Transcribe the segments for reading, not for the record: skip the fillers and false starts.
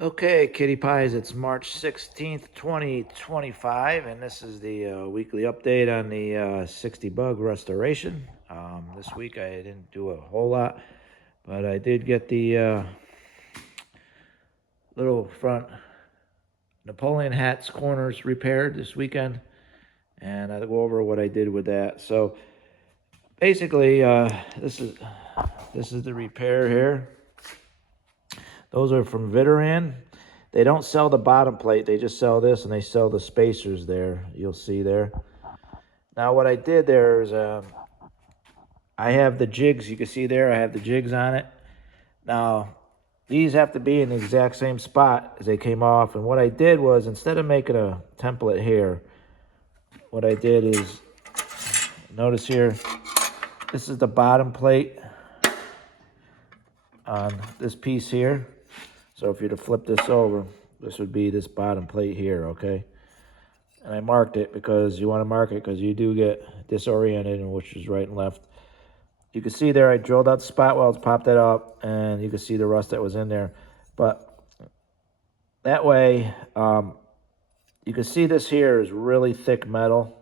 Okay, Kitty Pies, it's March 16th, 2025, and this is the weekly update on the 60 bug restoration. This week I didn't do a whole lot, but I did get the little front Napoleon hats corners repaired this weekend, and I'll go over what I did with that. So basically, this is the repair here. Those are from Viteran. They don't sell the bottom plate. They just sell this, and they sell the spacers there. You'll see there. Now, what I did there is I have the jigs. You can see there, I have the jigs on it. Now, these have to be in the exact same spot as they came off. And what I did was, instead of making a template here, what I did is, notice here, this is the bottom plate on this piece here. So if you're to flip this over, this would be this bottom plate here, okay? And I marked it because you want to mark it because you do get disoriented in which is right and left. You can see there I drilled out the spot welds, popped that up, and you can see the rust that was in there. But that way, you can see this here is really thick metal,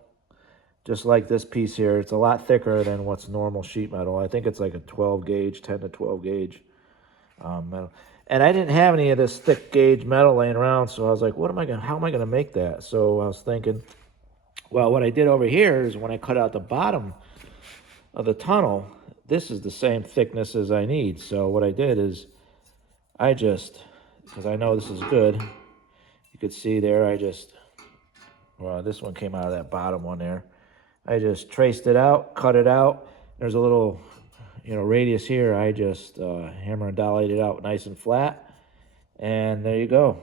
just like this piece here. It's a lot thicker than what's normal sheet metal. I think it's like a 12 gauge, 10 to 12 gauge metal. And I didn't have any of this thick gauge metal laying around, so I was like, how am I gonna make that? So I was thinking, well, what I did over here is when I cut out the bottom of the tunnel, this is the same thickness as I need. So what I did is I just, because I know this is good, you could see there, well, this one came out of that bottom one there. I just traced it out, cut it out. There's a little radius here. I just hammer and dollied it out nice and flat, and there you go,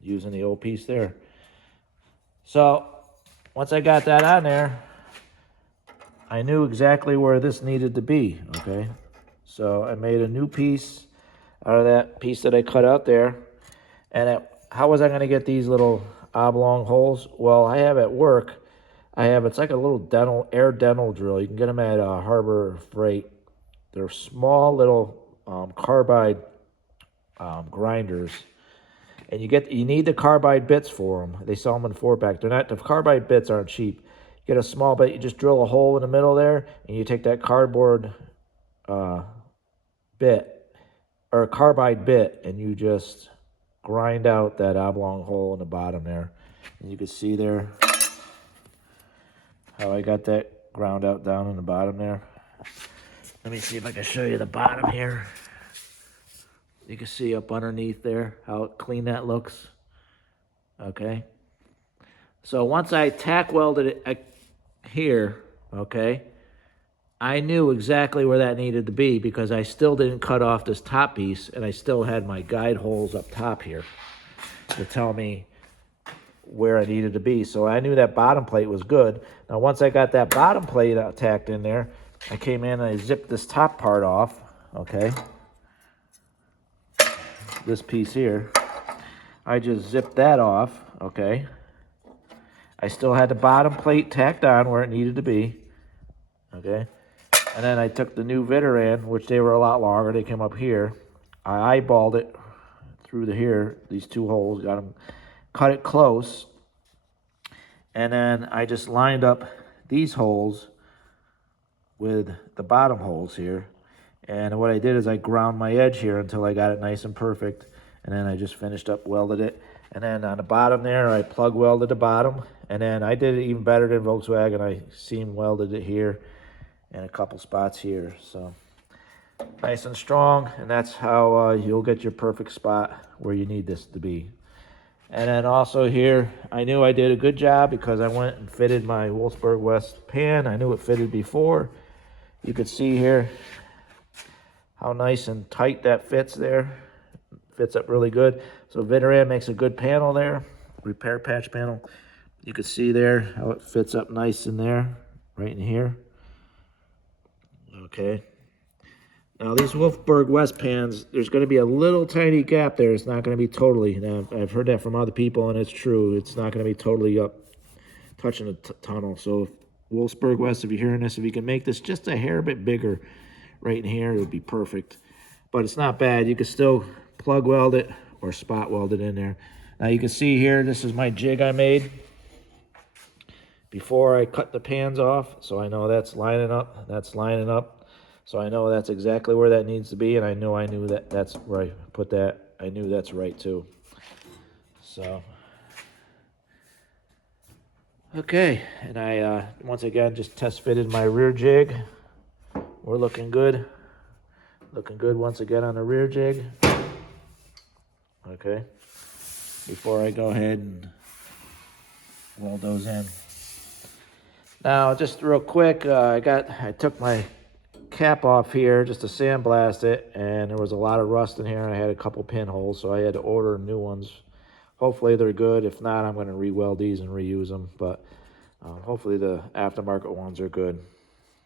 using the old piece there. So once I got that on there, I knew exactly where this needed to be, okay? So I made a new piece out of that piece that I cut out there. And how was I going to get these little oblong holes? Well, I have at work, it's like a little air dental drill. You can get them at Harbor Freight. They're small little carbide grinders, and you need the carbide bits for them. They sell them in 4-pack. The carbide bits aren't cheap. You get a small bit. You just drill a hole in the middle there, and you take that cardboard bit or a carbide bit, and you just grind out that oblong hole in the bottom there. And you can see there how I got that ground out down in the bottom there. Let me see if I can show you the bottom here. You can see up underneath there how clean that looks. Okay. So once I tack welded it here, okay, I knew exactly where that needed to be because I still didn't cut off this top piece, and I still had my guide holes up top here to tell me where I needed to be. So I knew that bottom plate was good. Now, once I got that bottom plate tacked in there, I came in and I zipped this top part off, okay? This piece here. I just zipped that off, okay? I still had the bottom plate tacked on where it needed to be, okay? And then I took the new Viteran, which they were a lot longer. They came up here. I eyeballed it through these two holes, got them, cut it close, and then I just lined up these holes with the bottom holes here. And what I did is I ground my edge here until I got it nice and perfect, and then I just finished up, welded it. And then on the bottom there, I plug welded the bottom, and then I did it even better than Volkswagen. I seam welded it here and a couple spots here. So nice and strong, and that's how you'll get your perfect spot where you need this to be. And then also here, I knew I did a good job because I went and fitted my Wolfsburg West pan. I knew it fitted before. You could see here how nice and tight that fits there. Fits up really good. So Viteran makes a good panel there, repair patch panel. You can see there how it fits up nice in there, right in here. Okay. Now these Wolfsburg West pans, there's going to be a little tiny gap there. It's not going to be totally. Now, I've heard that from other people, and it's true. It's not going to be totally up, touching the tunnel. So Wolfsburg West, if you're hearing this, if you can make this just a hair bit bigger right in here, it would be perfect. But it's not bad. You can still plug weld it or spot welded in there. Now you can see here, this is my jig I made before I cut the pans off. So I know that's lining up, that's lining up. So I know that's exactly where that needs to be, and I knew that that's where I put that. I knew that's right too. So, okay, and I once again just test fitted my rear jig. We're looking good. Looking good once again on the rear jig. Okay, before I go ahead and weld those in. Now, just real quick, I took my cap off here just to sandblast it, and there was a lot of rust in here. I had a couple pinholes, so I had to order new ones. Hopefully they're good. If not, I'm going to re-weld these and reuse them, but hopefully the aftermarket ones are good.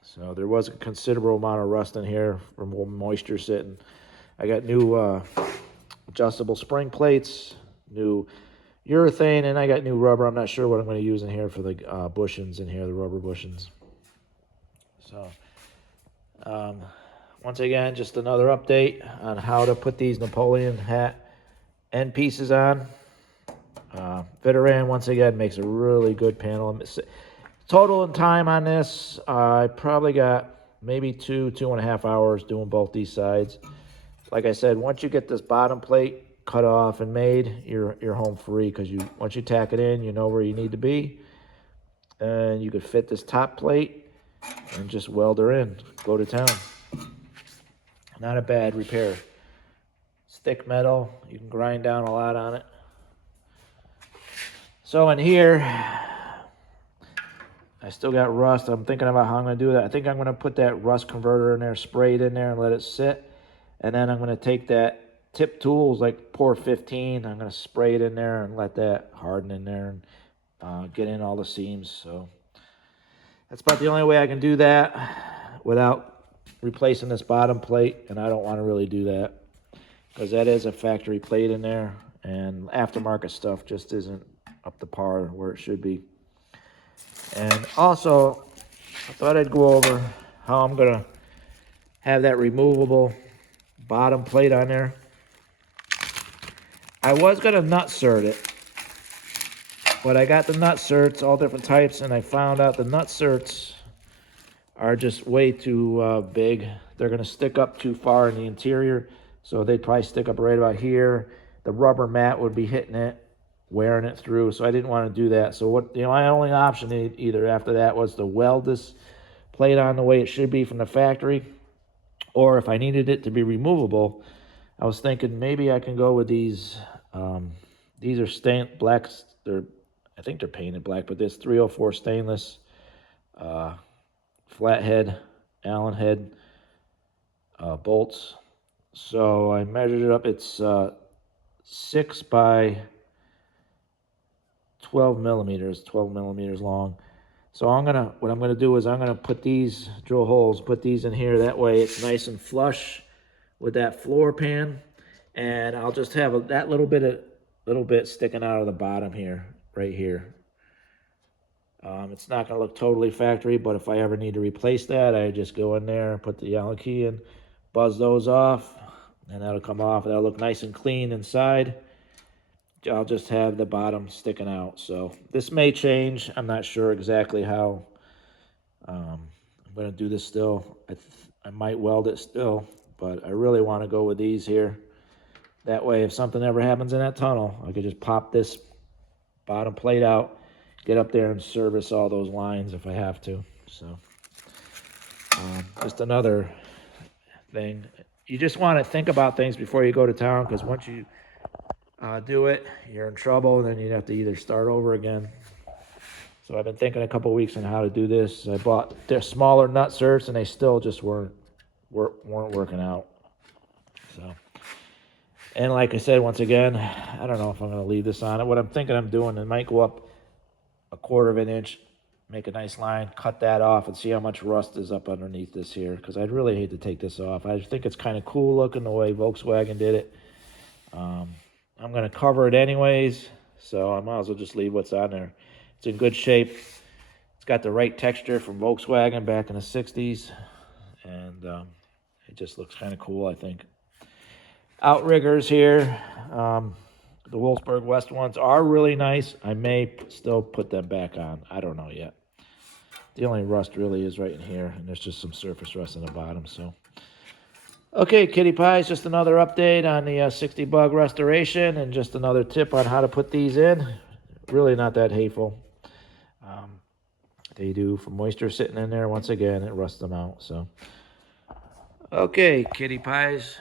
So there was a considerable amount of rust in here from moisture sitting. I got new adjustable spring plates, new urethane, and I got new rubber. I'm not sure what I'm going to use in here for the bushings in here, the rubber bushings. So once again, just another update on how to put these Napoleon hat end pieces on. Veteran, once again, makes a really good panel. Total in time on this, I probably got maybe 2.5 hours doing both these sides. Like I said, once you get this bottom plate cut off and made, you're home free, because once you tack it in, you know where you need to be, and you could fit this top plate and just weld her in. Go to town. Not a bad repair. It's thick metal. You can grind down a lot on it. So in here, I still got rust. I'm thinking about how I'm going to do that. I think I'm going to put that rust converter in there, spray it in there, and let it sit. And then I'm going to take that tip tools, like pour 15. I'm going to spray it in there and let that harden in there and get in all the seams. So that's about the only way I can do that without replacing this bottom plate. And I don't want to really do that, because that is a factory plate in there, and aftermarket stuff just isn't up to par where it should be. And also, I thought I'd go over how I'm going to have that removable bottom plate on there. I was going to nut cert it, but I got the nut certs, all different types, and I found out the nut certs are just way too big. They're going to stick up too far in the interior, so they'd probably stick up right about here. The rubber mat would be hitting it, wearing it through, so I didn't want to do that. So my only option either after that was to weld this plate on the way it should be from the factory, or if I needed it to be removable, I was thinking maybe I can go with these. These are black. I think they're painted black, but this 304 stainless flathead Allen head bolts. So I measured it up. It's 6 by 12 millimeters, 12 millimeters long. So what I'm gonna do is I'm gonna put these, drill holes, put these in here. That way it's nice and flush with that floor pan, and I'll just have that little bit sticking out of the bottom here, right here. It's not gonna look totally factory, but if I ever need to replace that, I just go in there and put the Allen key in, buzz those off, and that'll come off. That'll look nice and clean inside. I'll just have the bottom sticking out. So this may change. I'm not sure exactly how. I'm going to do this still. I might weld it still, but I really want to go with these here. That way, if something ever happens in that tunnel, I could just pop this bottom plate out, get up there and service all those lines if I have to. So just another thing. You just want to think about things before you go to town, because once you do it, you're in trouble, and then you'd have to either start over again. So I've been thinking a couple weeks on how to do this. I bought their smaller nut certs, and they still just weren't working out. So, and like I said, once again, I don't know if I'm going to leave this on it. What I'm thinking I'm doing, I might go up 1/4 of an inch, make a nice line, cut that off, and see how much rust is up underneath this here, because I'd really hate to take this off. I think it's kind of cool looking the way Volkswagen did it. I'm going to cover it anyways, so I might as well just leave what's on there. It's in good shape. It's got the right texture from Volkswagen back in the 60s, and it just looks kind of cool, I think. Outriggers here. The Wolfsburg West ones are really nice. I may still put them back on. I don't know yet. The only rust really is right in here, and there's just some surface rust in the bottom. So, okay, Kitty Pies, just another update on the 60 bug restoration, and just another tip on how to put these in. Really not that hateful. They do, for moisture sitting in there, once again, it rusts them out. So, okay, Kitty Pies.